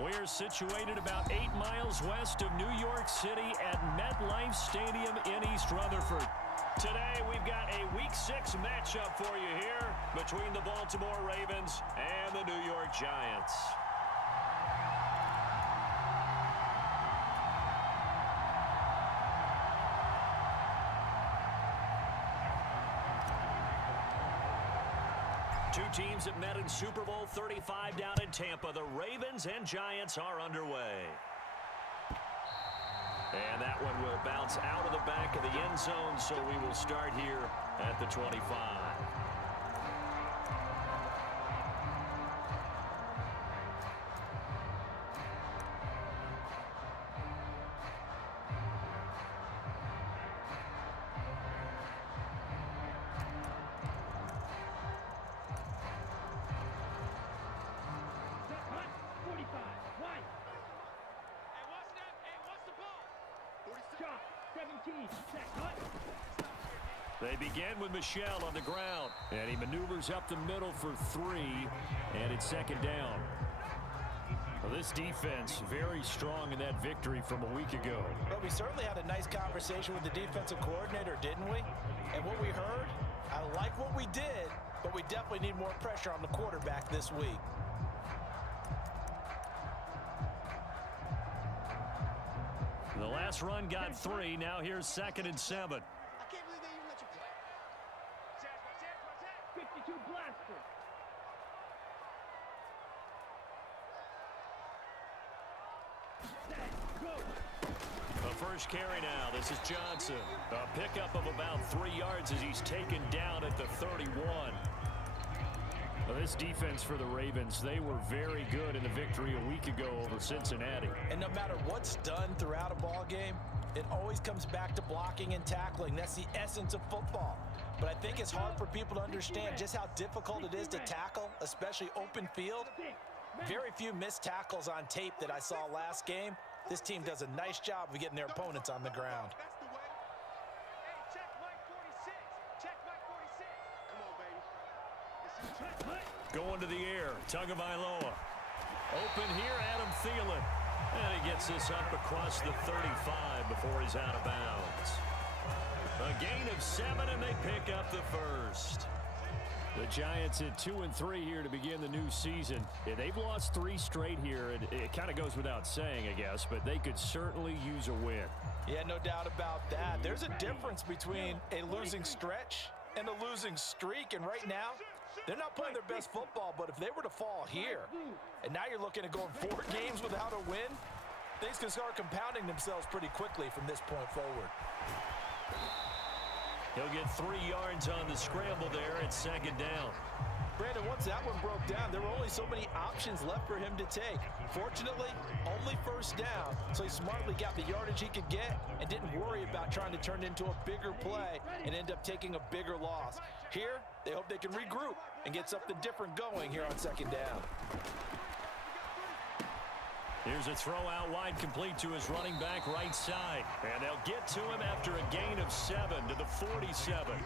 We're situated about 8 miles west of New York City at MetLife Stadium in East Rutherford. Today, we've got a Week 6 matchup for you here between the Baltimore Ravens and the New York Giants. Two teams that met in Super Bowl 35 down in Tampa. The Ravens and Giants are underway. And that one will bounce out of the back of the end zone, so we will start here at the 25. They begin with Michel on the ground, and he maneuvers up the middle for 3, and it's second down. Well, this defense very strong in that victory from a week ago. Well, we certainly had a nice conversation with the defensive coordinator, didn't we? And what we heard, I like what we did, but we definitely need more pressure on the quarterback this week. The last run got 3. Now here's 2nd and 7. 52 blaster. The first carry now. This is Johnson. A pickup of about 3 yards as he's taken down at the 31. Well, this defense for the Ravens, they were very good in the victory a week ago over Cincinnati. And no matter what's done throughout a ball game, it always comes back to blocking and tackling. That's the essence of football. But I think it's hard for people to understand just how difficult it is to tackle, especially open field. Very few missed tackles on tape that I saw last game. This team does a nice job of getting their opponents on the ground. Going to the air, Tagovailoa. Open here, Adam Thielen. And he gets this up across the 35 before he's out of bounds. A gain of 7, and they pick up the first. The Giants at 2-3 here to begin the new season. Yeah, they've lost 3 straight here, and it kind of goes without saying, I guess, but they could certainly use a win. Yeah, no doubt about that. There's a difference between a losing stretch and a losing streak, and right now, they're not playing their best football, but if they were to fall here, and now you're looking at going 4 games without a win, things can start compounding themselves pretty quickly from this point forward. He'll get 3 yards on the scramble there at second down. Brandon, once that one broke down, there were only so many options left for him to take. Fortunately, only first down, so he smartly got the yardage he could get and didn't worry about trying to turn it into a bigger play and end up taking a bigger loss. Here, they hope they can regroup and get something different going here on second down. Here's a throw out wide, complete to his running back right side. And they'll get to him after a gain of 7 to the 47.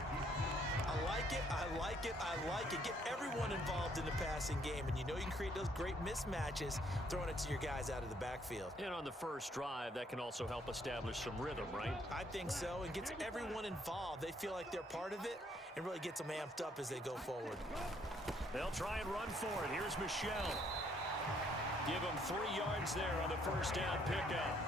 I like it, I like it, I like it. Get everyone involved in the passing game, and you know you can create those great mismatches throwing it to your guys out of the backfield. And on the first drive, that can also help establish some rhythm, right? I think so, and gets everyone involved. They feel like they're part of it and really gets them amped up as they go forward. They'll try and run for it. Here's Michel. Give them 3 yards there on the first down pickup.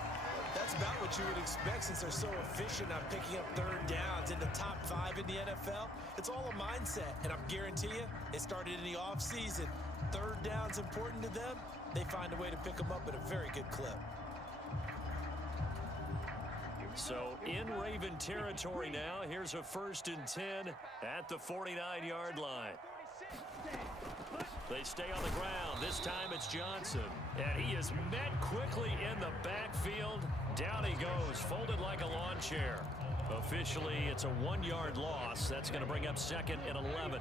That's about what you would expect since they're so efficient on picking up third downs in the top 5 in the NFL. It's all a mindset, and I guarantee you, it started in the offseason. Third down's important to them. They find a way to pick them up at a very good clip. So in Raven territory now, here's a 1st and 10 at the 49-yard line. They stay on the ground. This time it's Johnson. And he is met quickly in the backfield. Down he goes, folded like a lawn chair. Officially, it's a 1-yard loss. That's going to bring up 2nd and 11.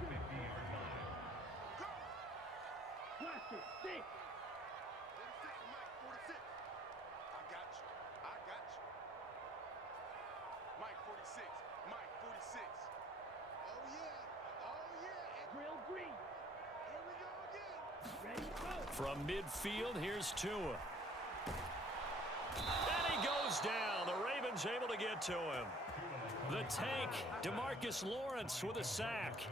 Drill green. Here we go again. From midfield, here's Tua. And he goes down. The Ravens able to get to him. The tank, DeMarcus Lawrence with a sack.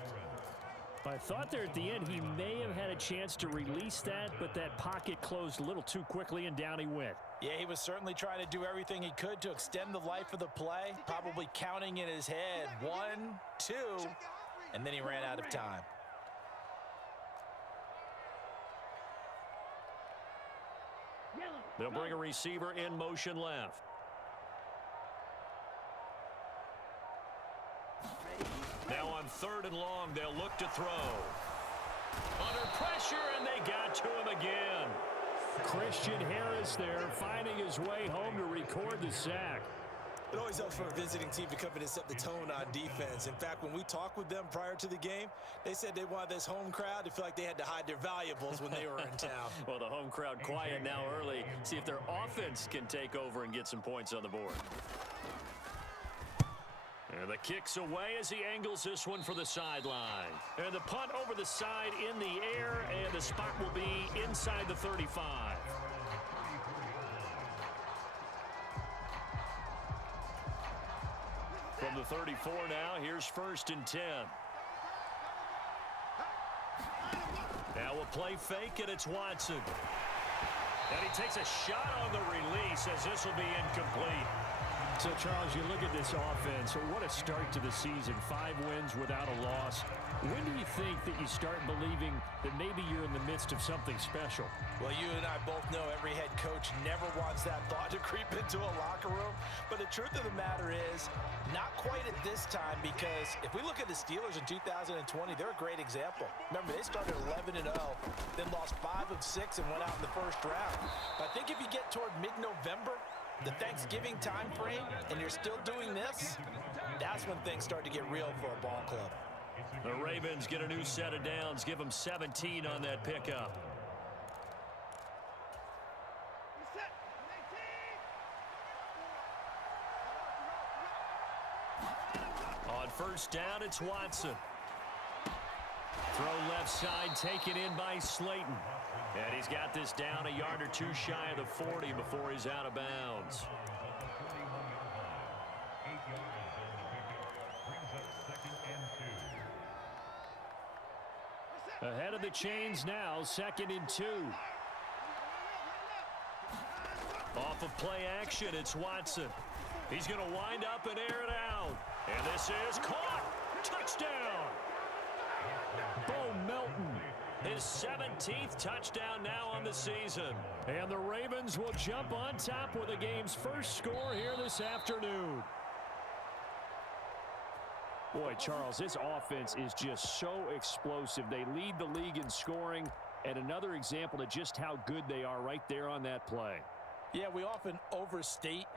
I thought there at the end he may have had a chance to release that, but that pocket closed a little too quickly, and down he went. Yeah, he was certainly trying to do everything he could to extend the life of the play, probably counting in his head 1, 2, and then he ran out of time. They'll bring a receiver in motion left. Now on 3rd and long, they'll look to throw. Under pressure, and they got to him again. Christian Harris there, finding his way home to record the sack. It always helps for a visiting team to come in and set the tone on defense. In fact, when we talked with them prior to the game, they said they wanted this home crowd to feel like they had to hide their valuables when they were in town. Well, the home crowd quiet now early. See if their offense can take over and get some points on the board. And the kick's away as he angles this one for the sideline. And the punt over the side in the air, and the spot will be inside the 35. From the 34 now, here's 1st and 10. Now a play fake, and it's Watson. And he takes a shot on the release as this will be incomplete. So, Charles, you look at this offense, what a start to the season. 5 wins without a loss. When do you think that you start believing that maybe you're in the midst of something special? Well, you and I both know every head coach never wants that thought to creep into a locker room. But the truth of the matter is, not quite at this time, because if we look at the Steelers in 2020, they're a great example. Remember, they started 11-0, then lost 5 of 6 and went out in the first round. But I think if you get toward mid-November, the Thanksgiving time frame, and you're still doing this, that's when things start to get real for a ball club. The Ravens get a new set of downs, give them 17 on that pickup. On 1st down, it's Watson. Throw left side, taken in by Slayton. And he's got this down a yard or 2 shy of the 40 before he's out of bounds. Ahead of the chains now, 2nd and 2. Off of play action, it's Watson. He's going to wind up and air it out. And this is caught. Touchdown. Bo Melton. His 17th touchdown now on the season. And the Ravens will jump on top with the game's first score here this afternoon. Boy, Charles, this offense is just so explosive. They lead the league in scoring, and another example of just how good they are right there on that play. Yeah, we often overstate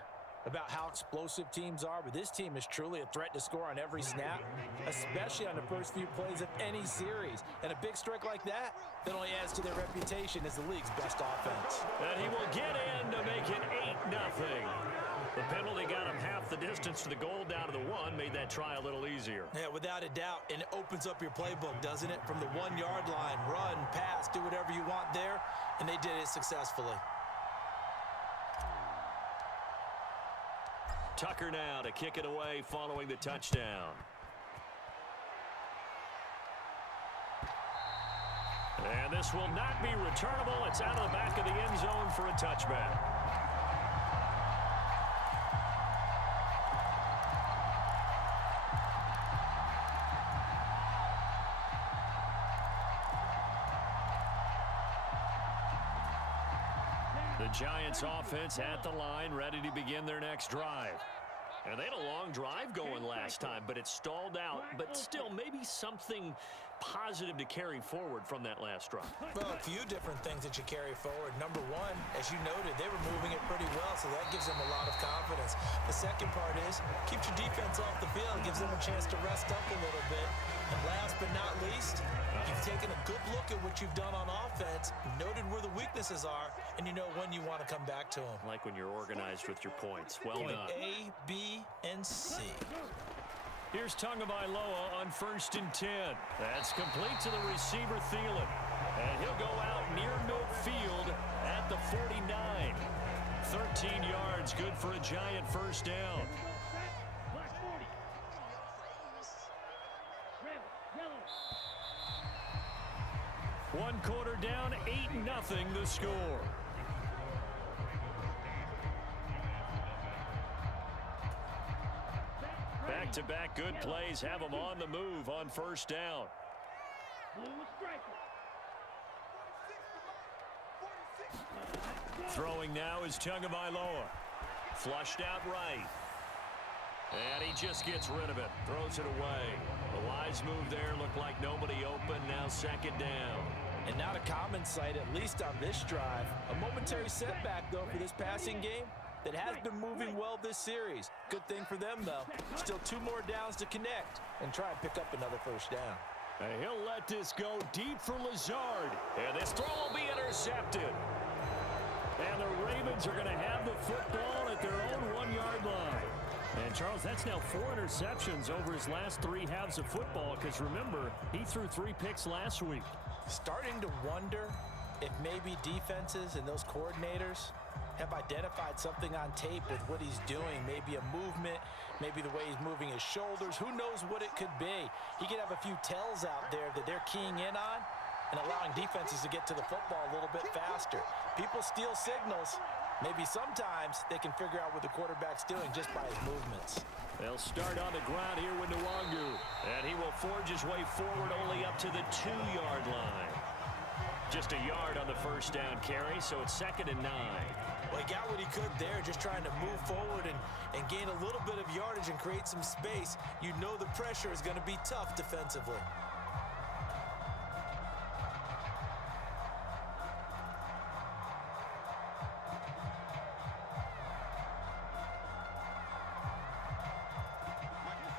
about how explosive teams are, but this team is truly a threat to score on every snap, especially on the first few plays of any series. And a big strike like that only adds to their reputation as the league's best offense. And he will get in to make it 8-0. The penalty got him half the distance to the goal down to the 1, made that try a little easier. Yeah, without a doubt, and it opens up your playbook, doesn't it? From the 1-yard line, run, pass, do whatever you want there, and they did it successfully. Tucker now to kick it away following the touchdown. And this will not be returnable. It's out of the back of the end zone for a touchback. The Giants offense at the line, ready to begin their next drive. And they had a long drive going last time, but it stalled out. But still, maybe something positive to carry forward from that last drive. Well, a few different things that you carry forward. Number one, as you noted, they were moving it pretty well, so that gives them a lot of confidence. The second part is, keeps your defense off the field, gives them a chance to rest up a little bit. And last but not least, you've taken a good look at what you've done on offense, noted where the weaknesses are, and you know when you want to come back to them. Like when you're organized with your points. Well Point done. A, B, and C. Here's Tagovailoa on 1st and 10. That's complete to the receiver, Thielen. And he'll go out near midfield at the 49. 13 yards, good for a Giant first down. One quarter down, 8-0 the score. Back-to-back good plays have them on the move on first down. Throwing now is Tagovailoa. Flushed out right. And he just gets rid of it. Throws it away. The wise move there. Looked like nobody open. Now second down. And not a common sight, at least on this drive. A momentary setback, though, for this passing game that has been moving well this series. Good thing for them, though. Still 2 more downs to connect and try and pick up another first down. And he'll let this go deep for Lazard. And this throw will be intercepted. And the Ravens are going to have the football at their own 1-yard line. And, Charles, that's now 4 interceptions over his last 3 halves of football because, remember, he threw 3 picks last week. Starting to wonder if maybe defenses and those coordinators have identified something on tape with what he's doing. Maybe a movement, maybe the way he's moving his shoulders. Who knows what it could be? He could have a few tells out there that they're keying in on and allowing defenses to get to the football a little bit faster. People steal signals. Maybe sometimes they can figure out what the quarterback's doing just by his movements. They'll start on the ground here with Nwangu. And he will forge his way forward only up to the 2-yard line. Just a yard on the first down carry, so it's 2nd and 9. Well, he got what he could there, just trying to move forward and gain a little bit of yardage and create some space. You know the pressure is going to be tough defensively.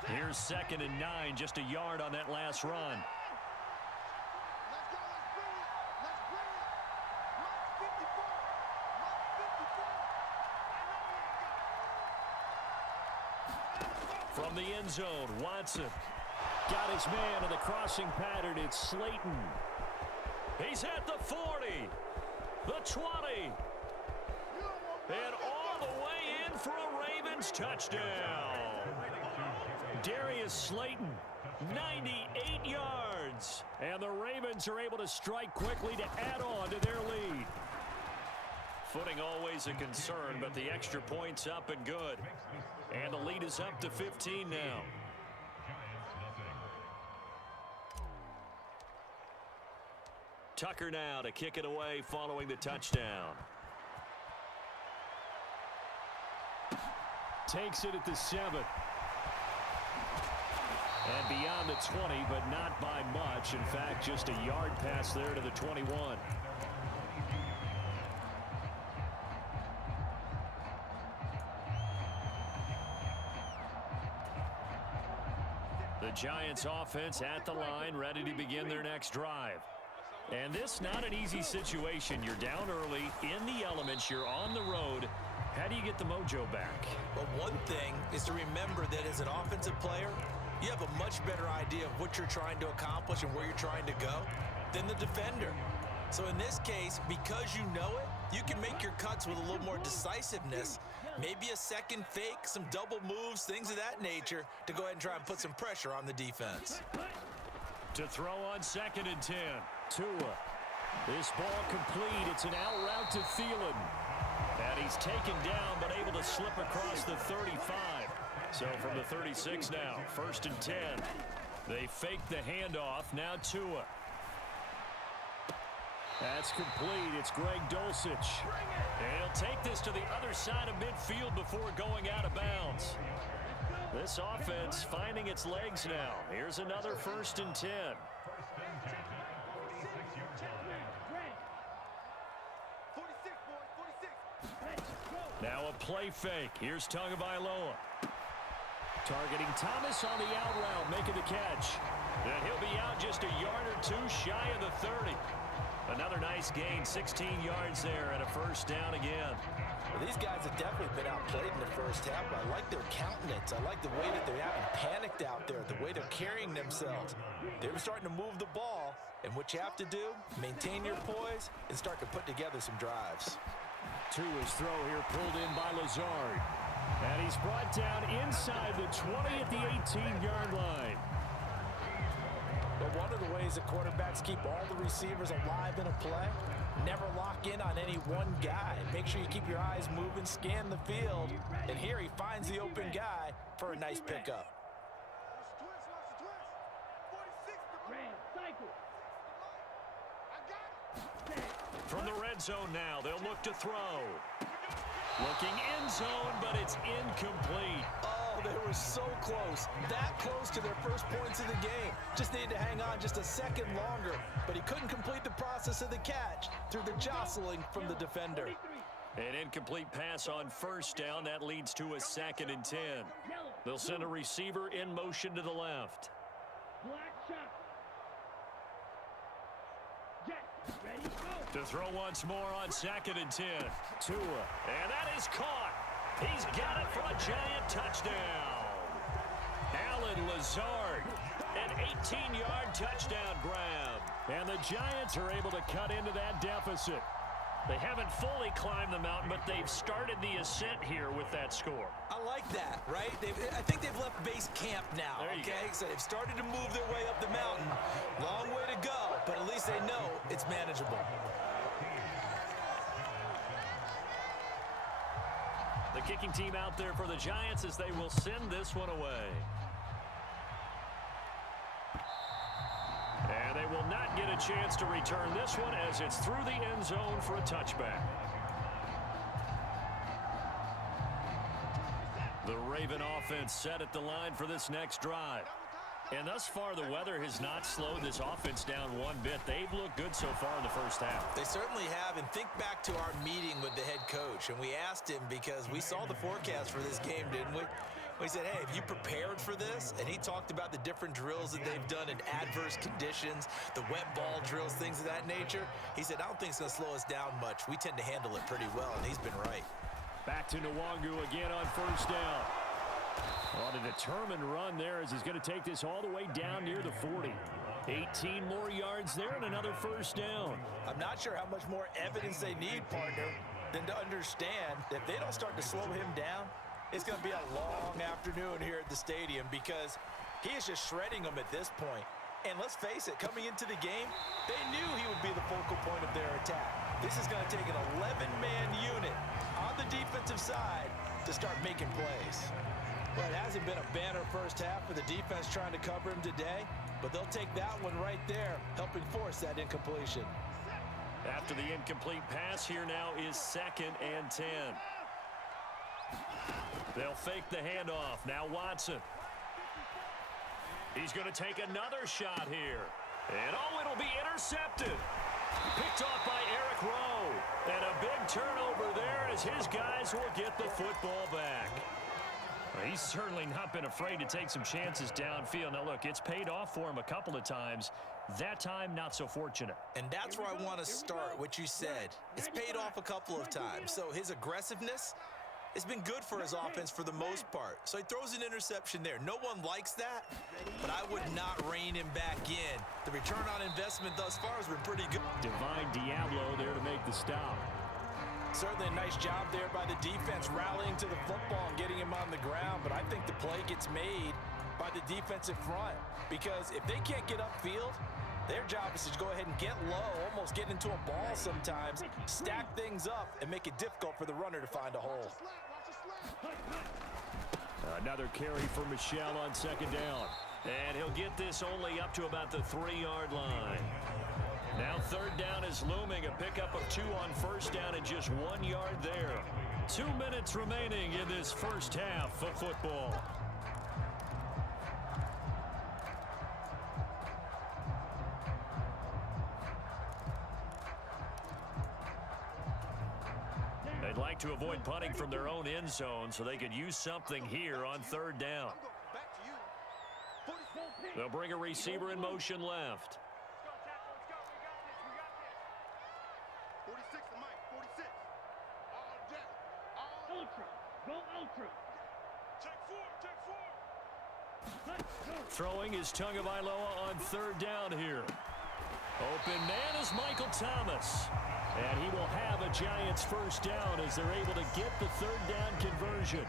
Here's 2nd and 9, just a yard on that last run. From the end zone, Watson got his man in the crossing pattern. It's Slayton. He's at the 40, the 20, and all the way in for a Ravens touchdown. Darius Slayton, 98 yards. And the Ravens are able to strike quickly to add on to their lead. Footing always a concern, but the extra point's up and good. And the lead is up to 15 now. Tucker now to kick it away following the touchdown. Takes it at the 7. And beyond the 20, but not by much. In fact, just a yard pass there to the 21. The Giants offense at the line, ready to begin their next drive. And this not an easy situation. You're down early, in the elements, you're on the road. How do you get the mojo back? Well, one thing is to remember that as an offensive player, you have a much better idea of what you're trying to accomplish and where you're trying to go than the defender. So in this case, because you know it, you can make your cuts with a little more decisiveness. Maybe a second fake, some double moves, things of that nature to go ahead and try and put some pressure on the defense. To throw on 2nd and 10. Tua. This ball complete. It's an out route to Thielen. And he's taken down but able to slip across the 35. So from the 36 now, 1st and 10. They fake the handoff. Now Tua. That's complete. It's Greg Dulcich. And he'll take this to the other side of midfield before going out of bounds. This offense finding its legs now. Here's another 1st and 10. Now a play fake. Here's Tagovailoa. Targeting Thomas on the out route, making the catch. And he'll be out just a yard or two shy of the 30. Another nice gain, 16 yards there and a first down again. Well, these guys have definitely been outplayed in the first half, but I like their countenance. I like the way that they're having panicked out there, the way they're carrying themselves. They're starting to move the ball, and what you have to do, maintain your poise and start to put together some drives. To his throw here, pulled in by Lazard. And he's brought down inside the 20 at the 18-yard line. But one of the ways that quarterbacks keep all the receivers alive in a play, never lock in on any one guy. Make sure you keep your eyes moving, scan the field. And here he finds the open guy for a nice pickup. From the red zone now, they'll look to throw. Looking end zone, but it's incomplete. Oh, they were so close. That close to their first points of the game. Just needed to hang on just a second longer, but he couldn't complete the process of the catch through the jostling from the defender. An incomplete pass on first down. That leads to a 2nd and 10. They'll send a receiver in motion to the left. To throw once more on 2nd and 10. Tua. And that is caught. He's got it for a giant touchdown. Alan Lazard. An 18-yard touchdown grab. And the Giants are able to cut into that deficit. They haven't fully climbed the mountain, but they've started the ascent here with that score. I like that, right? I think they've left base camp now, okay? So they've started to move their way up the mountain. Long way to go, but at least they know it's manageable. The kicking team out there for the Giants as they will send this one away. And they will not get a chance to return this one as it's through the end zone for a touchback. The Raven offense set at the line for this next drive. And thus far, the weather has not slowed this offense down one bit. They've looked good so far in the first half. They certainly have, and think back to our meeting with the head coach, and we asked him because we saw the forecast for this game, didn't we? We said, hey, have you prepared for this? And he talked about the different drills that they've done in adverse conditions, the wet ball drills, things of that nature. He said, I don't think it's going to slow us down much. We tend to handle it pretty well, and he's been right. Back to Nwangu again on first down. On a determined run there as he's going to take this all the way down near the 40. 18 more yards there and another first down. I'm not sure how much more evidence they need, partner, than to understand that if they don't start to slow him down, it's going to be a long afternoon here at the stadium because he is just shredding them at this point. And let's face it, coming into the game, they knew he would be the focal point of their attack. This is going to take an 11-man unit on the defensive side to start making plays. Well, it hasn't been a banner first half for the defense trying to cover him today, but they'll take that one right there, helping force that incompletion. After the incomplete pass, here now is 2nd and 10. They'll fake the handoff. Now Watson. He's going to take another shot here. And oh, it'll be intercepted. Picked off by Eric Rowe. And a big turnover there as his guys will get the football back. He's certainly not been afraid to take some chances downfield. Now, look, it's paid off for him a couple of times. That time, not so fortunate. And that's where I want to start, what you said. It's paid off a couple of times. So his aggressiveness has been good for his offense for the most part. So he throws an interception there. No one likes that, but I would not rein him back in. The return on investment thus far has been pretty good. Divine Diablo there to make the stop. Certainly a nice job there by the defense rallying to the football and getting him on the ground, but I think the play gets made by the defensive front because if they can't get upfield, their job is to go ahead and get low, almost get into a ball sometimes, stack things up, and make it difficult for the runner to find a hole. Another carry for Michelle on 2nd down. And he'll get this only up to about the 3-yard line. Now 3rd down is looming, a pickup of 2 on first down and just 1 yard there. 2 minutes remaining in this first half of football. They'd like to avoid punting from their own end zone so they could use something here on 3rd down. They'll bring a receiver in motion left. Throwing is Tagovailoa on third down here. Open man is Michael Thomas. And he will have a Giants first down as they're able to get the third down conversion.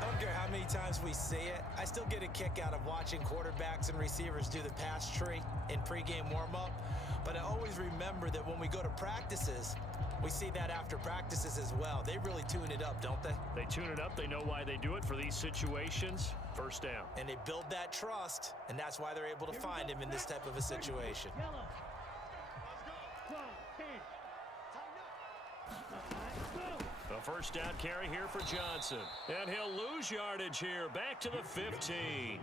I don't care how many times we say it, I still get a kick out of watching quarterbacks and receivers do the pass tree in pregame warm-up. But I always remember that when we go to practices, we see that after practices as well. They really tune it up, don't they? They tune it up. They know why they do it for these situations. First down. And they build that trust, and that's why they're able to find him in this type of a situation. The first down carry here for Johnson. And he'll lose yardage here. Back to the 15.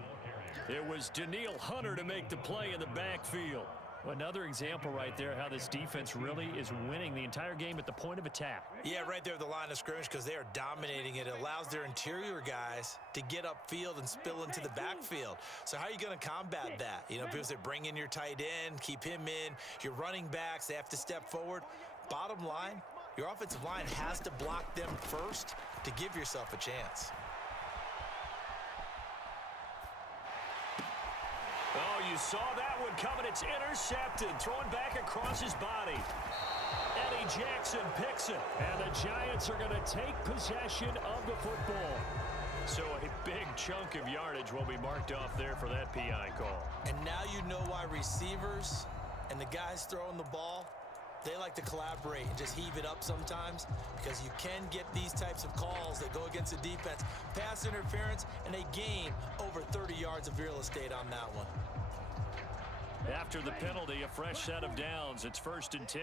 It was Danielle Hunter to make the play in the backfield. Another example right there how this defense really is winning the entire game at the point of attack. Yeah, right there at the line of scrimmage because they are dominating it. It allows their interior guys to get upfield and spill into the backfield. So how are you going to combat that? You know, people say bring in your tight end, keep him in. Your running backs, they have to step forward. Bottom line, your offensive line has to block them first to give yourself a chance. Oh, you saw that one coming. It's intercepted. Thrown back across his body. Eddie Jackson picks it. And the Giants are going to take possession of the football. So a big chunk of yardage will be marked off there for that PI call. And now you know why receivers and the guys throwing the ball, they like to collaborate and just heave it up sometimes because you can get these types of calls that go against the defense. Pass interference, and they gain over 30 yards of real estate on that one. After the penalty, a fresh set of downs. It's 1st and 10.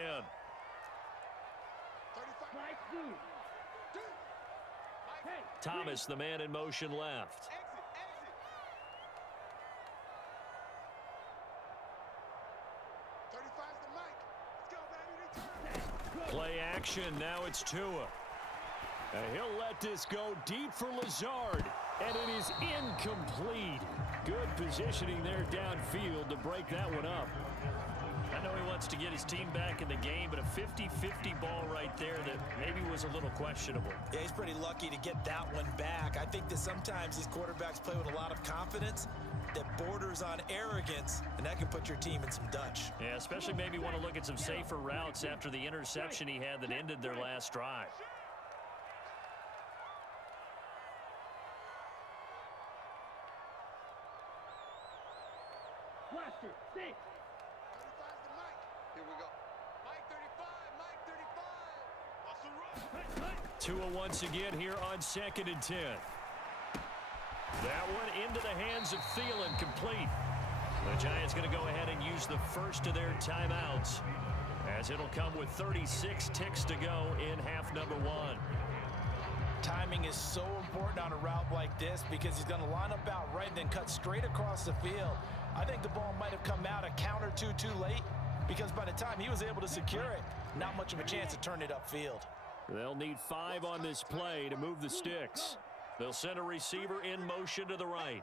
Thomas, the man in motion left. Play action. Now it's Tua. And he'll let this go deep for Lazard. And it is incomplete. Good positioning there downfield to break that one up. I know he wants to get his team back in the game, but a 50-50 ball right there that maybe was a little questionable. Yeah, he's pretty lucky to get that one back. I think that sometimes these quarterbacks play with a lot of confidence that borders on arrogance, and that can put your team in some Dutch. Yeah, especially maybe want to look at some safer routes after the interception he had that ended their last drive. Blaster, 6. Here we go. Mike 35, Mike 35. Tua once again here on 2nd and 10. That one into the hands of Thielen, complete. The Giants going to go ahead and use the first of their timeouts as it'll come with 36 ticks to go in half number 1. Timing is so important on a route like this because he's going to line up out right and then cut straight across the field. I think the ball might have come out a count or two too late because by the time he was able to secure it, not much of a chance to turn it upfield. They'll need 5 on this play to move the sticks. They'll send a receiver in motion to the right.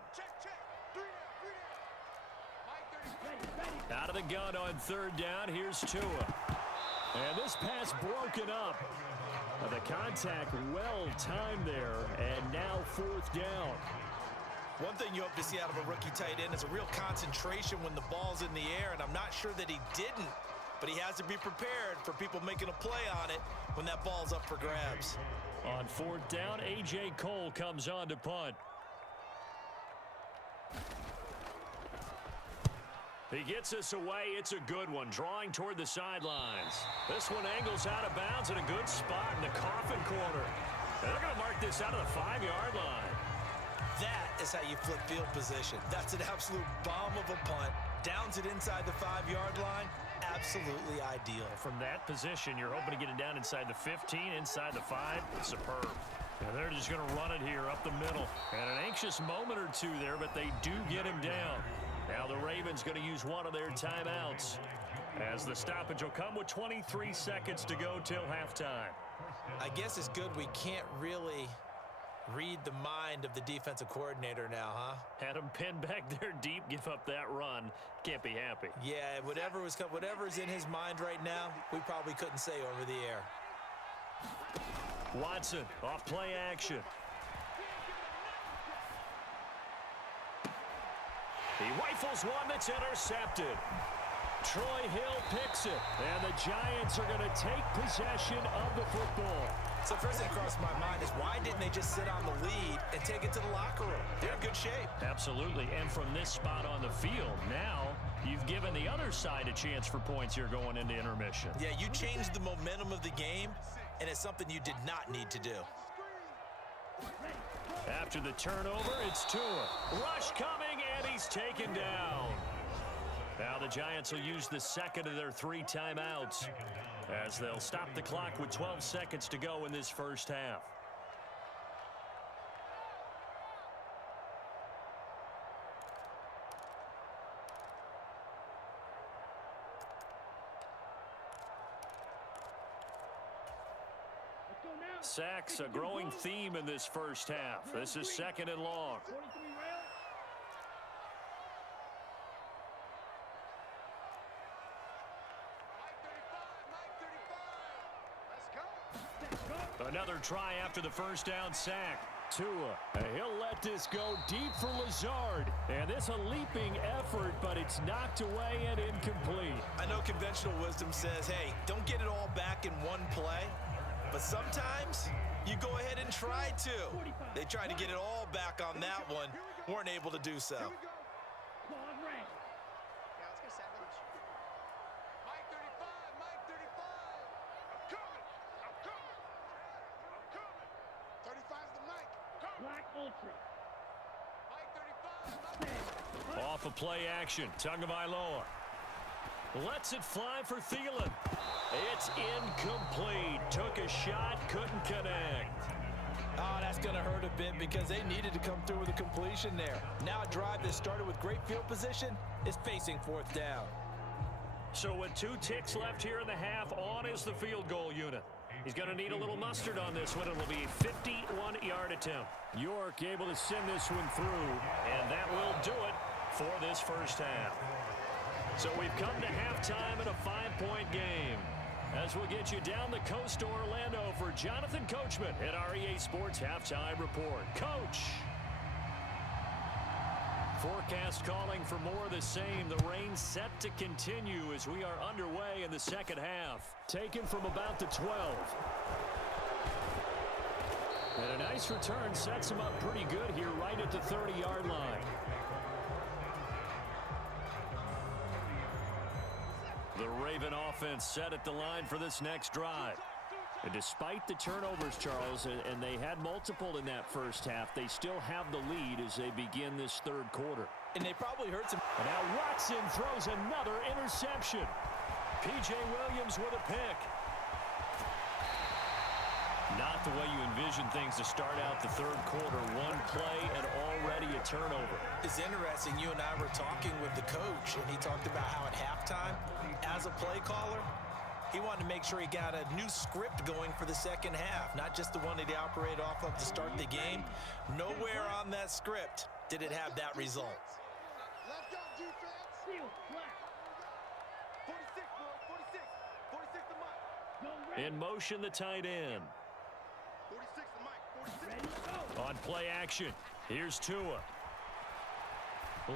Out of the gun on 3rd down, here's Tua. And this pass broken up. The contact well timed there, and now 4th down. One thing you hope to see out of a rookie tight end is a real concentration when the ball's in the air, and I'm not sure that he didn't, but he has to be prepared for people making a play on it when that ball's up for grabs. On 4th down, A.J. Cole comes on to punt. He gets us away. It's a good one, drawing toward the sidelines. This one angles out of bounds in a good spot in the coffin corner. And they're going to mark this out of the 5-yard line. That is how you flip field position. That's an absolute bomb of a punt. Downs it inside the 5-yard line. Absolutely ideal. From that position, you're hoping to get it down inside the 15, inside the 5. Superb. And they're just going to run it here up the middle. And an anxious moment or two there, but they do get him down. Now the Ravens going to use one of their timeouts as the stoppage will come with 23 seconds to go till halftime. I guess it's good we can't really Read the mind of the defensive coordinator now, huh? Had him pinned back there deep, give up that run. Can't be happy. Yeah, whatever's in his mind right now, we probably couldn't say over the air. Watson, off play action. He rifles one that's intercepted. Troy Hill picks it, and the Giants are going to take possession of the football. So first thing across my mind is why didn't they just sit on the lead and take it to the locker room? They're in good shape. Absolutely, and from this spot on the field, now you've given the other side a chance for points here going into intermission. Yeah, you changed the momentum of the game, and it's something you did not need to do. After the turnover, it's Tua. Rush coming, and he's taken down. Now the Giants will use the second of their 3 timeouts as they'll stop the clock with 12 seconds to go in this first half. Sacks, a growing theme in this first half. This is 2nd and long. Another try after the first down sack. Tua, he'll let this go deep for Lazard. And this a leaping effort, but it's knocked away and incomplete. I know conventional wisdom says, hey, don't get it all back in one play. But sometimes you go ahead and try to. They tried to get it all back on that one. Weren't able to do so. Off of play action, Tagovailoa lets it fly for Thielen. It's incomplete. Took a shot, couldn't connect. Oh, that's going to hurt a bit because they needed to come through with a completion there. Now a drive that started with great field position is facing 4th down. So with 2 ticks left here in the half, on is the field goal unit. He's going to need a little mustard on this one. It'll be a 51-yard attempt. York able to send this one through, and that will do it for this first half. So we've come to halftime in a 5-point game. As we'll get you down the coast to Orlando for Jonathan Coachman at our EA Sports Halftime Report. Coach! Forecast calling for more of the same. The rain set to continue as we are underway in the second half. Taken from about the 12. And a nice return sets him up pretty good here right at the 30-yard line. The Raven offense set at the line for this next drive. And despite the turnovers, Charles, and they had multiple in that first half, they still have the lead as they begin this 3rd quarter. And they probably hurt some. And now Watson throws another interception. P.J. Williams with a pick. Not the way you envision things to start out the 3rd quarter. 1 play and already a turnover. It's interesting. You and I were talking with the coach, and he talked about how at halftime, as a play caller, he wanted to make sure he got a new script going for the second half, not just the one that he operated off of to start the game. Nowhere on that script did it have that result. Let's go, defense. 46, boy. 46 to Mike. In motion, the tight end. 46 to Mike. 46. On play action, here's Tua.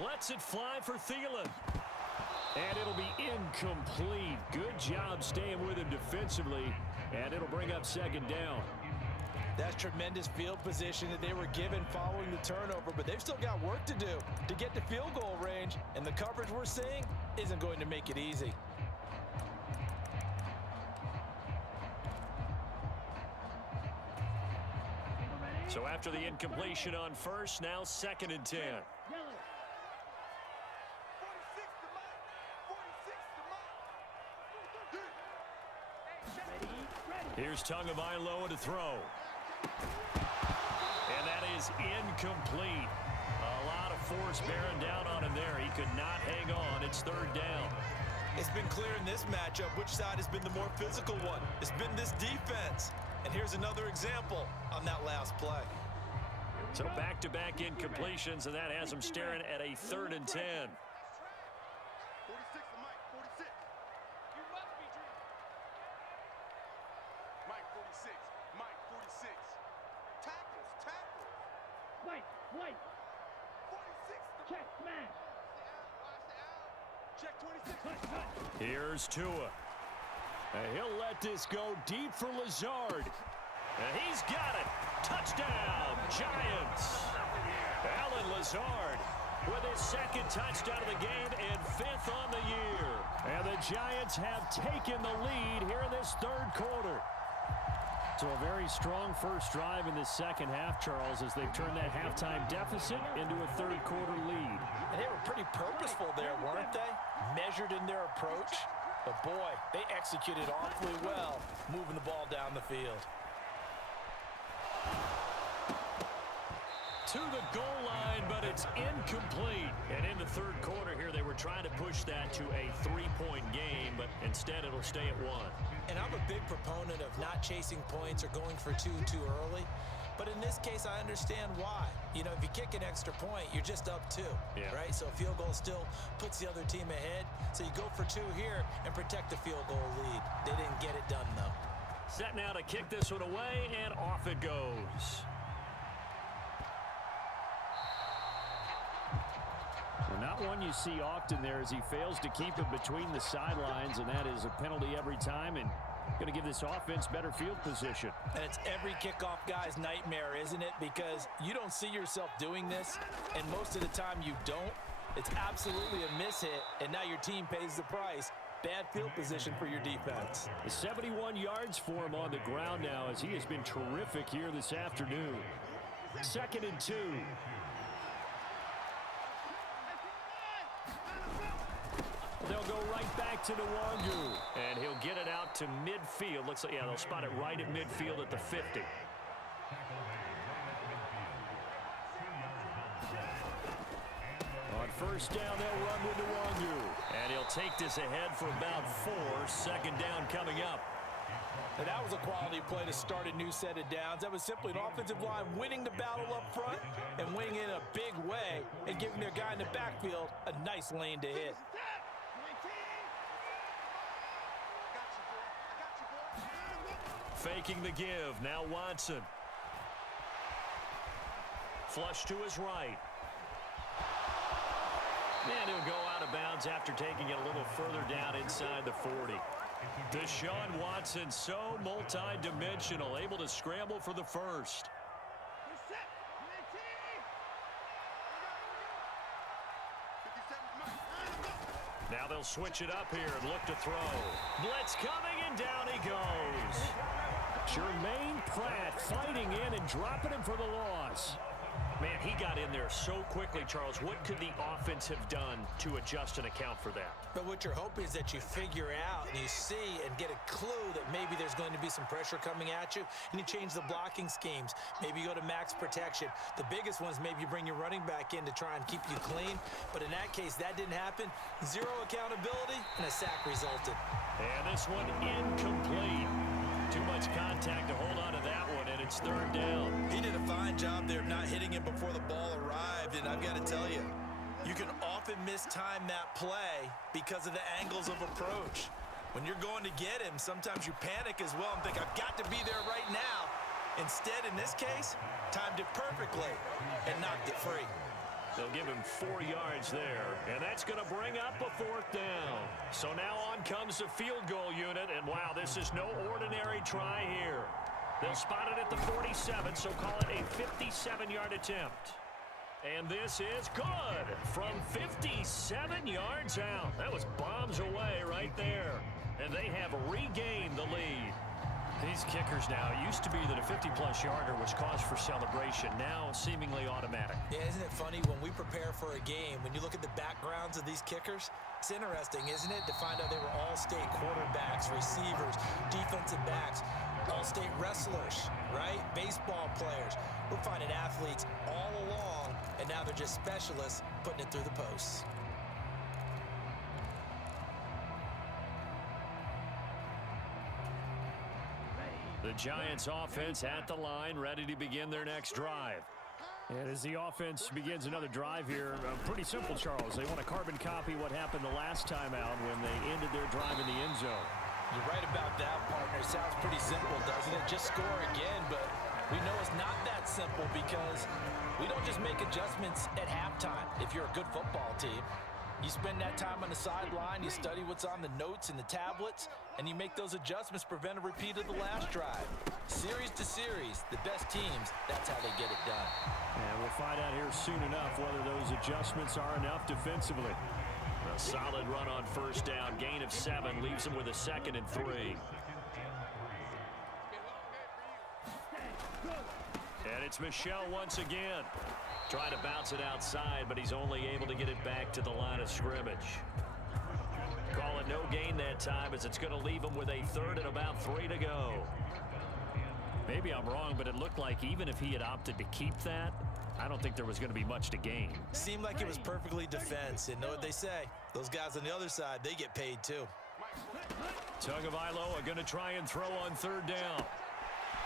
Lets it fly for Thielen. And it'll be incomplete. Good job staying with him defensively. And it'll bring up 2nd down. That's tremendous field position that they were given following the turnover, but they've still got work to do to get to field goal range, and the coverage we're seeing isn't going to make it easy. So after the incompletion on first, now 2nd and 10. Here's Tagovailoa to throw. And that is incomplete. A lot of force bearing down on him there. He could not hang on. It's 3rd down. It's been clear in this matchup which side has been the more physical one. It's been this defense. And here's another example on that last play. So back-to-back incompletions, and that has them staring at a 3rd and 10. 46 to Mike, 46. You must be dreaming. Mike, 46. Mike, 46. Tackles, tackles. White. 46 to Check, smash. Watch the out. Check 26. Here's Tua. And he'll let this go deep for Lazard. And he's got it. Touchdown, Giants. Alan Lazard with his 2nd touchdown of the game and 5th on the year. And the Giants have taken the lead here in this 3rd quarter. So a very strong first drive in the second half, Charles, as they've turned that halftime deficit into a 3rd quarter lead. And they were pretty purposeful there, weren't they? Measured in their approach. But boy, they executed awfully well, moving the ball down the field. To the goal line, but it's incomplete. And in the 3rd quarter here, they were trying to push that to a 3-point game, but instead it'll stay at 1. And I'm a big proponent of not chasing points or going for 2 too early. But in this case, I understand why. You know, if you kick an extra point, you're just up 2, right? So a field goal still puts the other team ahead. So you go for 2 here and protect the field goal lead. They didn't get it done, though. Set now to kick this one away, and off it goes. Well, not one you see often there as he fails to keep it between the sidelines, and that is a penalty every time, and going to give this offense better field position. And it's every kickoff guy's nightmare, isn't it? Because you don't see yourself doing this, and most of the time you don't. It's absolutely a miss hit, and now your team pays the price. Bad field position for your defense. 71 yards for him on the ground now as he has been terrific here this afternoon. 2nd and 2. They'll go right back to Nwangu, and he'll get it out to midfield. Looks like, yeah, they'll spot it right at midfield at the 50. On 1st down, they'll run with Nwangu, and he'll take this ahead for about 4. 2nd down coming up. And that was a quality play to start a new set of downs. That was simply an offensive line winning the battle up front and winning in a big way and giving their guy in the backfield a nice lane to hit. Faking the give. Now Watson. Flush to his right. And he'll go out of bounds after taking it a little further down inside the 40. Deshaun Watson, so multi-dimensional, able to scramble for the first. Now they'll switch it up here and look to throw. Blitz coming, and down he goes. Jermaine Pratt fighting in and dropping him for the loss. Man, he got in there so quickly, Charles. What could the offense have done to adjust and account for that? But what you're hoping is that you figure out and you see and get a clue that maybe there's going to be some pressure coming at you, and you change the blocking schemes. Maybe you go to max protection. The biggest one is maybe you bring your running back in to try and keep you clean. But in that case, that didn't happen. 0 accountability, and a sack resulted. And this one incomplete. Too much contact to hold on to that one, and it's 3rd down. He did a fine job there of not hitting him before the ball arrived, and I've got to tell you, you can often mistime that play because of the angles of approach. When you're going to get him, sometimes you panic as well and think, I've got to be there right now. Instead, in this case, timed it perfectly and knocked it free. They'll give him 4 yards there, and that's going to bring up a 4th down. So now on comes the field goal unit, and wow, this is no ordinary try here. They'll spot it at the 47, so call it a 57-yard attempt. And this is good from 57 yards out. That was bombs away right there, and they have regained the lead. These kickers now, it used to be that a 50-plus yarder was cause for celebration. Now seemingly automatic. Yeah, isn't it funny when we prepare for a game, when you look at the backgrounds of these kickers, it's interesting, isn't it, to find out they were all-state quarterbacks, receivers, defensive backs, all-state wrestlers, right? Baseball players. We're finding athletes all along, and now they're just specialists putting it through the posts. The Giants offense at the line, ready to begin their next drive. And as the offense begins another drive here, pretty simple, Charles. They want to carbon copy what happened the last time out when they ended their drive in the end zone. You're right about that, partner. It sounds pretty simple, doesn't it? Just score again, but we know it's not that simple because we don't just make adjustments at halftime if you're a good football team. You spend that time on the sideline, you study what's on the notes and the tablets, and you make those adjustments to prevent a repeat of the last drive. Series to series, the best teams, that's how they get it done. And we'll find out here soon enough whether those adjustments are enough defensively. A solid run on first down. Gain of 7 leaves him with a 2nd and 3. And it's Michel once again. Trying to bounce it outside, but he's only able to get it back to the line of scrimmage. Call it no gain that time as it's going to leave him with a 3rd and about 3 to go. Maybe I'm wrong, but it looked like even if he had opted to keep that, I don't think there was going to be much to gain. Seemed like it was perfectly defense. And know what they say? Those guys on the other side, they get paid too. Tagovailoa going to try and throw on 3rd down.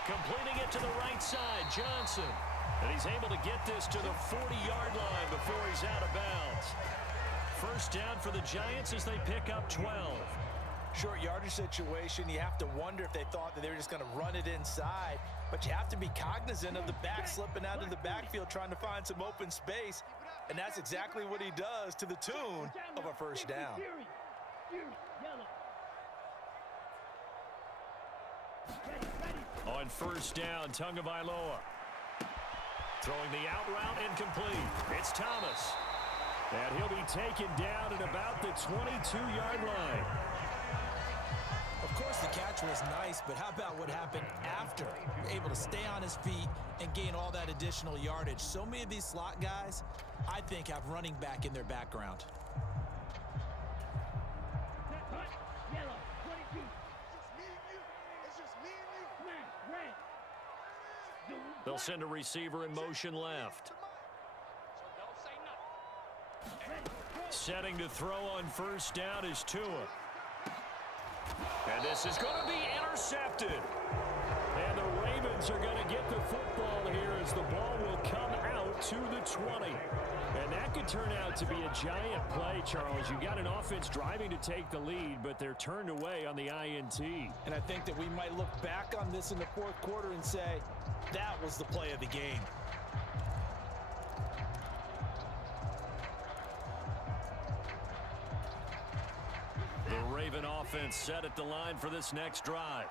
Completing it to the right side, Johnson. And he's able to get this to the 40-yard line before he's out of bounds. First down for the Giants as they pick up 12. Short yardage situation, you have to wonder if they thought that they were just going to run it inside. But you have to be cognizant of the back slipping out of the backfield trying to find some open space. And that's exactly what he does to the tune of a first down. On first down, Tagovailoa. Throwing the out route incomplete. It's Thomas. And he'll be taken down at about the 22-yard line. Of course, the catch was nice, but how about what happened after? Able to stay on his feet and gain all that additional yardage. So many of these slot guys, I think, have running back in their background. They'll send a receiver in motion left. Setting to throw on first down is Tua. And this is going to be intercepted. And the Ravens are going to get the football here as the ball will come out to the 20. And that could turn out to be a giant play, Charles. You got an offense driving to take the lead, but they're turned away on the INT. And I think that we might look back on this in the fourth quarter and say, that was the play of the game. The Raven offense set at the line for this next drive.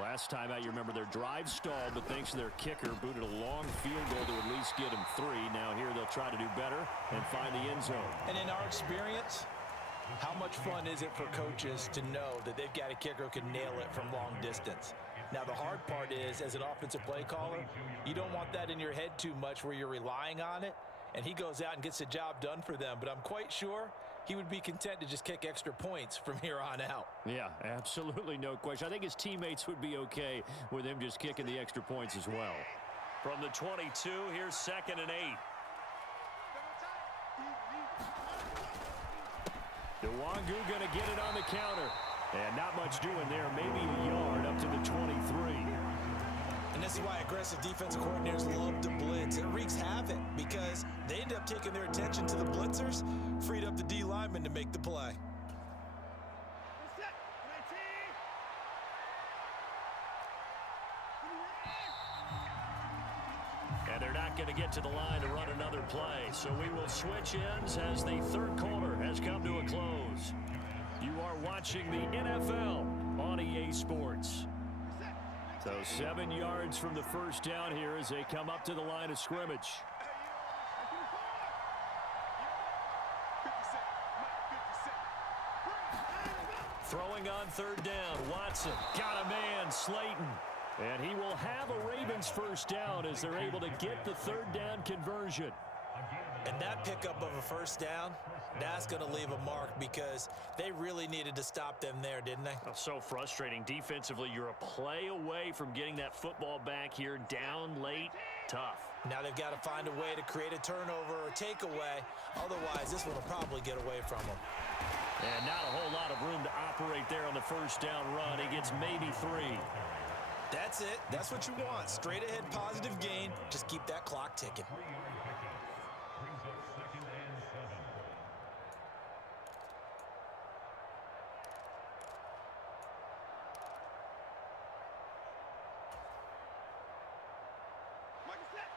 Last time out, you remember their drive stalled, but thanks to their kicker, booted a long field goal to at least get them 3. Now here they'll try to do better and find the end zone. And in our experience, how much fun is it for coaches to know that they've got a kicker who can nail it from long distance? Now, the hard part is, as an offensive play caller, you don't want that in your head too much where you're relying on it, and he goes out and gets the job done for them. But I'm quite sure he would be content to just kick extra points from here on out. Yeah, absolutely no question. I think his teammates would be okay with him just kicking the extra points as well. From the 22, here's 2nd and 8. Nwangu going to get it on the counter. And not much doing there, maybe a yard up to the 23. And this is why aggressive defensive coordinators love to blitz. It wreaks havoc because they end up taking their attention to the blitzers, freed up the D lineman to make the play. And they're not going to get to the line to run another play. So we will switch ends as the third quarter has come to a close. You are watching the NFL on EA Sports. So 7 yards from the first down here as they come up to the line of scrimmage. Throwing on 3rd down, Watson. Got a man, Slayton. And he will have a Ravens first down as they're able to get the 3rd down conversion. And that pickup of a first down, that's going to leave a mark because they really needed to stop them there, didn't they? Oh, so frustrating. Defensively, you're a play away from getting that football back here, down late, tough. Now they've got to find a way to create a turnover or takeaway. Otherwise, this one will probably get away from them. And not a whole lot of room to operate there on the first down run. He gets maybe 3. That's it. That's what you want. Straight ahead positive gain. Just keep that clock ticking.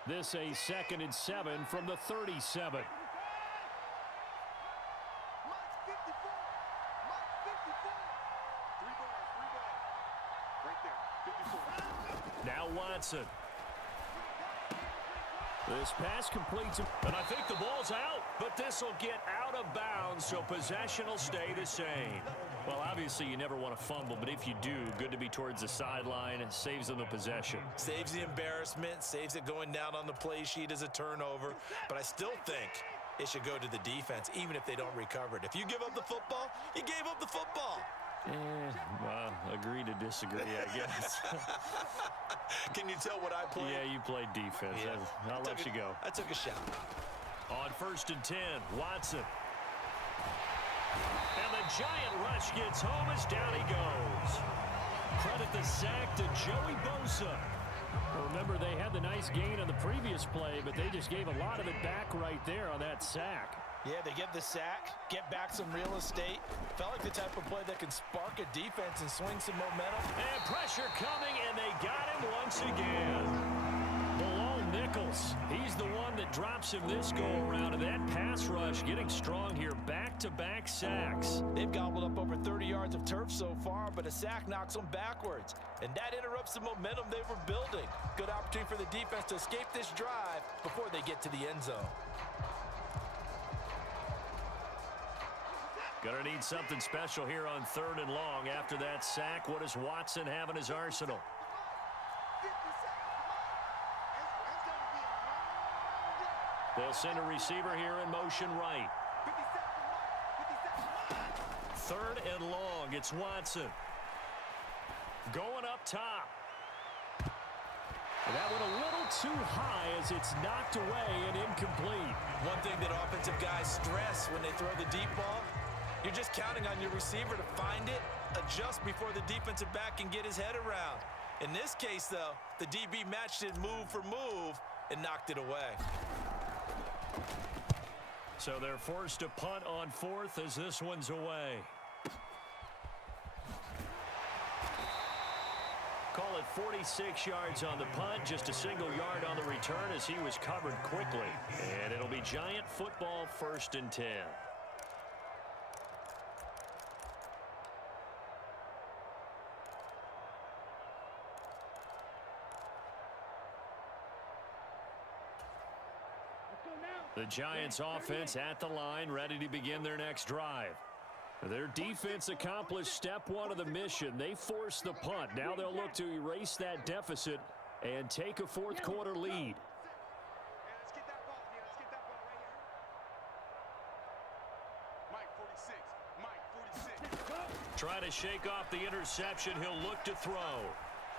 This a 2nd and 7 from the 37. Now Watson. This pass completes, and I think the ball's out, but this will get out of bounds, so possession will stay the same. Well, obviously you never want to fumble, but if you do, good to be towards the sideline. Saves them the possession. Saves the embarrassment, saves it going down on the play sheet as a turnover, but I still think it should go to the defense, even if they don't recover it. If you give up the football, you gave up the football. Well, agree to disagree, I guess. Can you tell what I played? Yeah, you played defense. Yeah. I'll let you go. I took a shot. On 1st and 10, Watson. And the giant rush gets home as down he goes. Credit the sack to Joey Bosa. Remember, they had the nice gain on the previous play, but they just gave a lot of it back right there on that sack. Yeah, they get the sack, get back some real estate. Felt like the type of play that can spark a defense and swing some momentum. And pressure coming, and they got him once again. Malone Nichols, he's the one that drops him this go-around, and that pass rush getting strong here. Back-to-back sacks. They've gobbled up over 30 yards of turf so far, but a sack knocks them backwards. And that interrupts the momentum they were building. Good opportunity for the defense to escape this drive before they get to the end zone. Gonna need something special here on 3rd and long. After that sack, what does Watson have in his arsenal? They'll send a receiver here in motion right. 3rd and long. It's Watson. Going up top. That went a little too high as it's knocked away and incomplete. One thing that offensive guys stress when they throw the deep ball, you're just counting on your receiver to find it, adjust before the defensive back can get his head around. In this case, though, the DB matched it move for move and knocked it away. So they're forced to punt on 4th as this one's away. Call it 46 yards on the punt, just a single yard on the return as he was covered quickly. And it'll be Giant football 1st and 10. The Giants offense at the line, ready to begin their next drive. Their defense accomplished step 1 of the mission. They forced the punt. Now they'll look to erase that deficit and take a 4th quarter lead. Try to shake off the interception. He'll look to throw.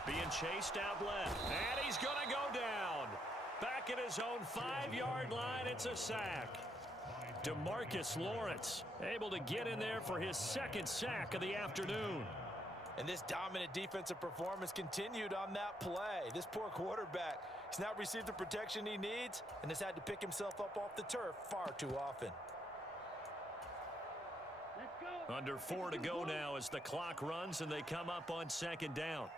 Being chased out left. And he's going to go down. Back at his own 5-yard line, it's a sack. DeMarcus Lawrence able to get in there for his 2nd sack of the afternoon. And this dominant defensive performance continued on that play. This poor quarterback, he's not received the protection he needs and has had to pick himself up off the turf far too often. Under 4 to go now as the clock runs and they come up on 2nd down.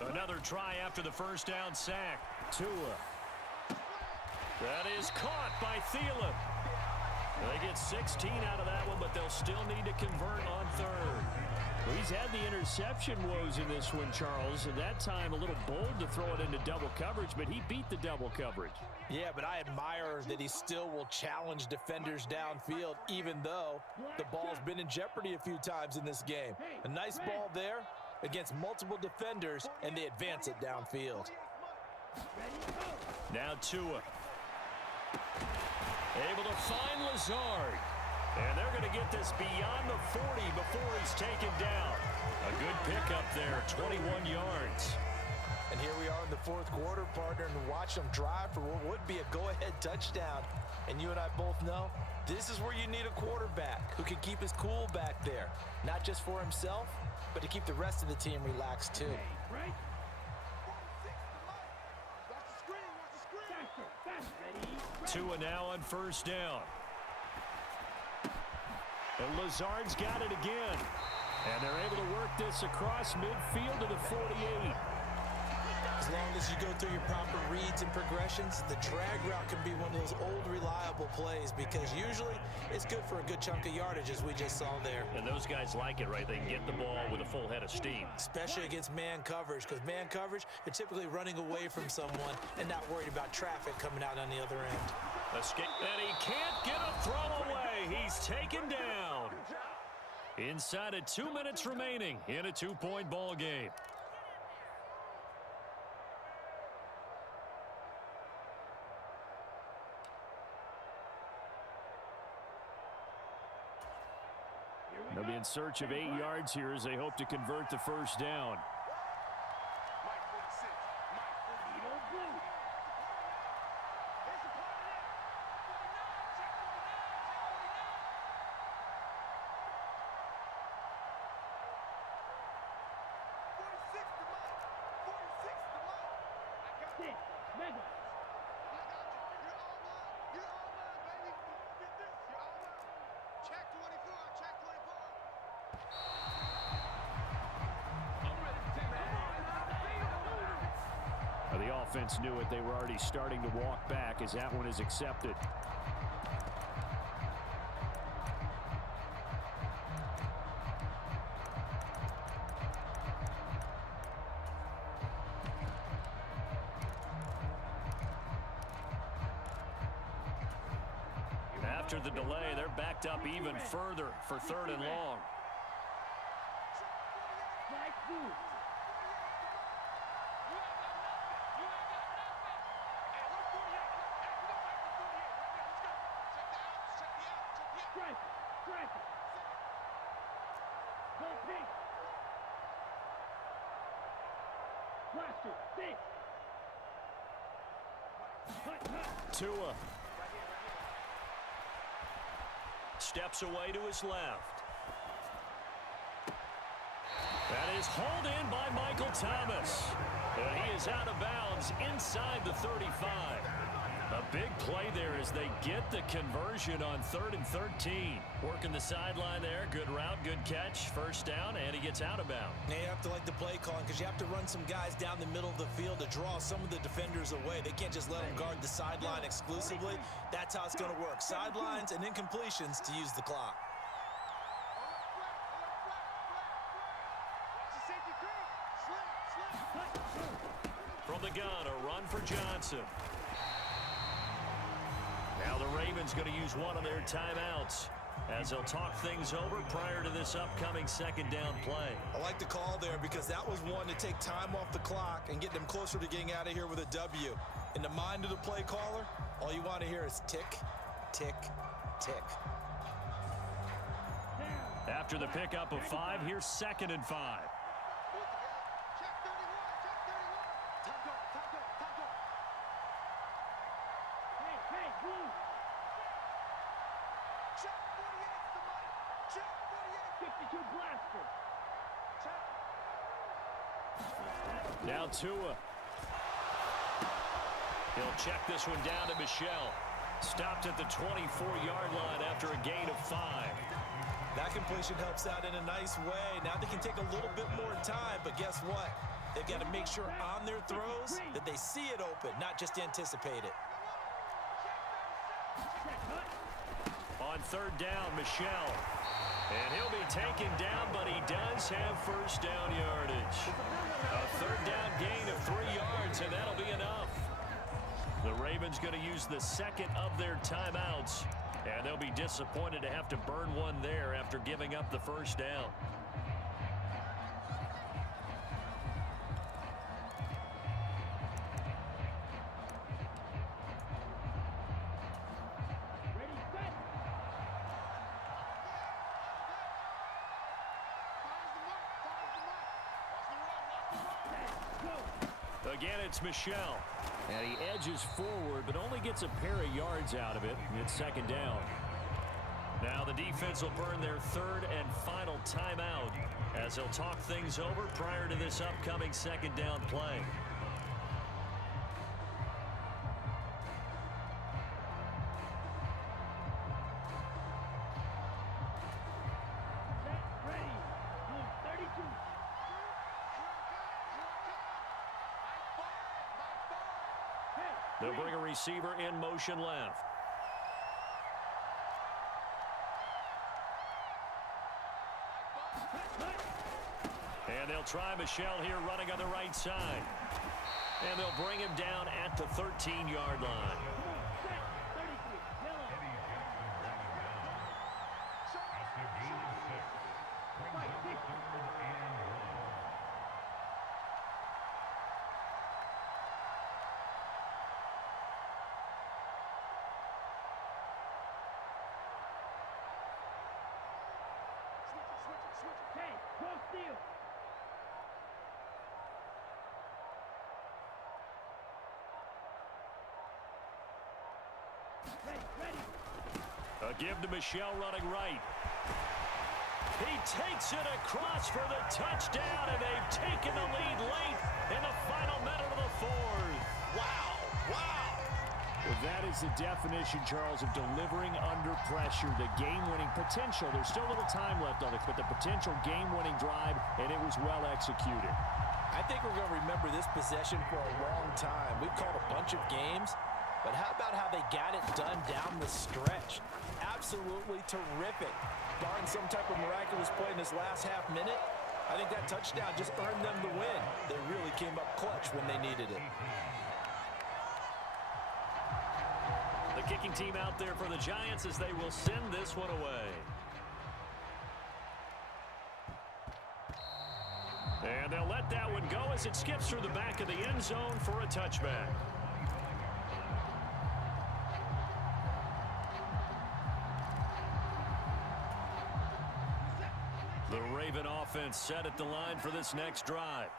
Another try after the 1st down sack. Tua. That is caught by Thielen. They get 16 out of that one, but they'll still need to convert on 3rd. Well, he's had the interception woes in this one, Charles. At that time, a little bold to throw it into double coverage, but he beat the double coverage. Yeah, but I admire that he still will challenge defenders downfield, even though the ball's been in jeopardy a few times in this game. A nice ball there against multiple defenders, and they advance it downfield. Now Tua. Able to find Lazard. And they're going to get this beyond the 40 before he's taken down. A good pickup there, 21 yards. And here we are in the fourth quarter, partner, and watch them drive for what would be a go-ahead touchdown. And you and I both know this is where you need a quarterback who can keep his cool back there, not just for himself, but to keep the rest of the team relaxed too. Right? Tua now on first down. And Lazard's got it again. And they're able to work this across midfield to the 48. As long as you go through your proper reads and progressions, the drag route can be one of those old reliable plays because usually it's good for a good chunk of yardage as we just saw there. And those guys like it, right? They can get the ball with a full head of steam. Especially against man coverage, because man coverage, they're typically running away from someone and not worried about traffic coming out on the other end. Escape, and he can't get a throw away. He's taken down. Inside of 2 minutes remaining in a 2-point ball game. They'll be in search of 8 yards here as they hope to convert the first down. The offense knew it. They were already starting to walk back as that one is accepted. After the delay, they're backed up even further for third and long. Tua steps away to his left. That is hauled in by Michael Thomas. And he is out of bounds inside the 35. A big play there as they get the conversion on 3rd and 13. Working the sideline there. Good route, good catch. First down, and he gets out of bounds. Now you have to like the play calling because you have to run some guys down the middle of the field to draw some of the defenders away. They can't just let them guard the sideline exclusively. That's how it's going to work. Sidelines and incompletions to use the clock. From the gun, a run for Johnson. Now the Ravens going to use one of their timeouts as they'll talk things over prior to this upcoming second down play. I like the call there because that was one to take time off the clock and get them closer to getting out of here with a W. In the mind of the play caller, all you want to hear is tick, tick, tick. After the pickup of 5, here's 2nd and 5. Now Tua. He'll check this one down to Michelle. Stopped at the 24-yard line after a gain of 5. That completion helps out in a nice way. Now they can take a little bit more time, but guess what? They've got to make sure on their throws that they see it open, not just anticipate it. On 3rd down, Michelle. And he'll be taken down, but he does have first down yardage. A 3rd down gain of 3 yards, and that'll be enough. The Ravens going to use the second of their timeouts, and they'll be disappointed to have to burn one there after giving up the first down. Again, it's Michel. And he edges forward, but only gets a pair of yards out of it. It's second down. Now the defense will burn their third and final timeout as they'll talk things over prior to this upcoming second down play. They'll bring a receiver in motion left. And they'll try Michel here running on the right side. And they'll bring him down at the 13-yard line. A give to Michel running right. He takes it across for the touchdown, and they've taken the lead late in the final minute of the fourth. Wow, wow. Well, that is the definition, Charles, of delivering under pressure. The game-winning potential. There's still a little time left on it, but the potential game-winning drive, and it was well executed. I think we're going to remember this possession for a long time. We've called a bunch of games, but how about how they got it done down the stretch? Absolutely terrific. Barring some type of miraculous play in this last half minute, I think that touchdown just earned them the win. They really came up clutch when they needed it. The kicking team out there for the Giants as they will send this one away. And they'll let that one go as it skips through the back of the end zone for a touchback. The Raven offense set at the line for this next drive.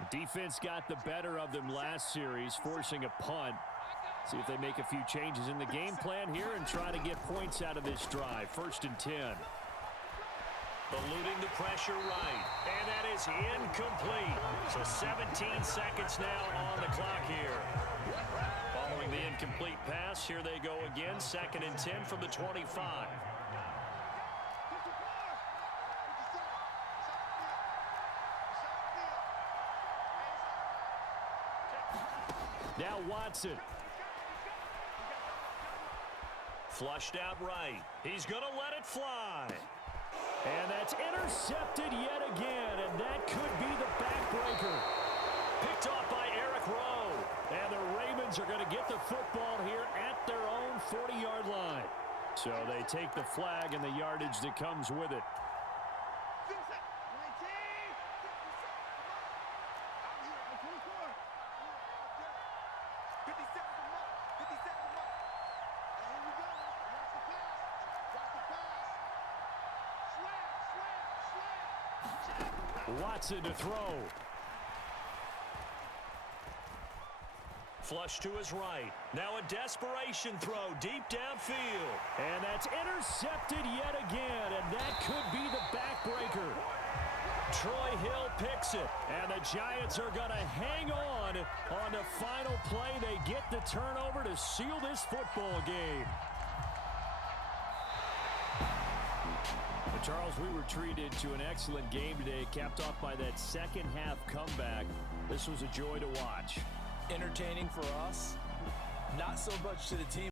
The defense got the better of them last series, forcing a punt. See if they make a few changes in the game plan here and try to get points out of this drive. 1st and 10. Eluding the pressure right. And that is incomplete. So 17 seconds now on the clock here. Following the incomplete pass, here they go again. 2nd and 10 from the 25. Now Watson. Flushed out right. He's going to let it fly. And that's intercepted yet again, and that could be the backbreaker. Picked off by Eric Rowe. And the Ravens are going to get the football here at their own 40-yard line. So they take the flag and the yardage that comes with it. Watson to throw. Flush to his right. Now a desperation throw deep downfield. And that's intercepted yet again, and that could be the backbreaker. Troy Hill picks it, and the Giants are going to hang on the final play. They get the turnover to seal this football game. Charles, we were treated to an excellent game today, capped off by that second half comeback. This was a joy to watch. Entertaining for us, not so much to the team.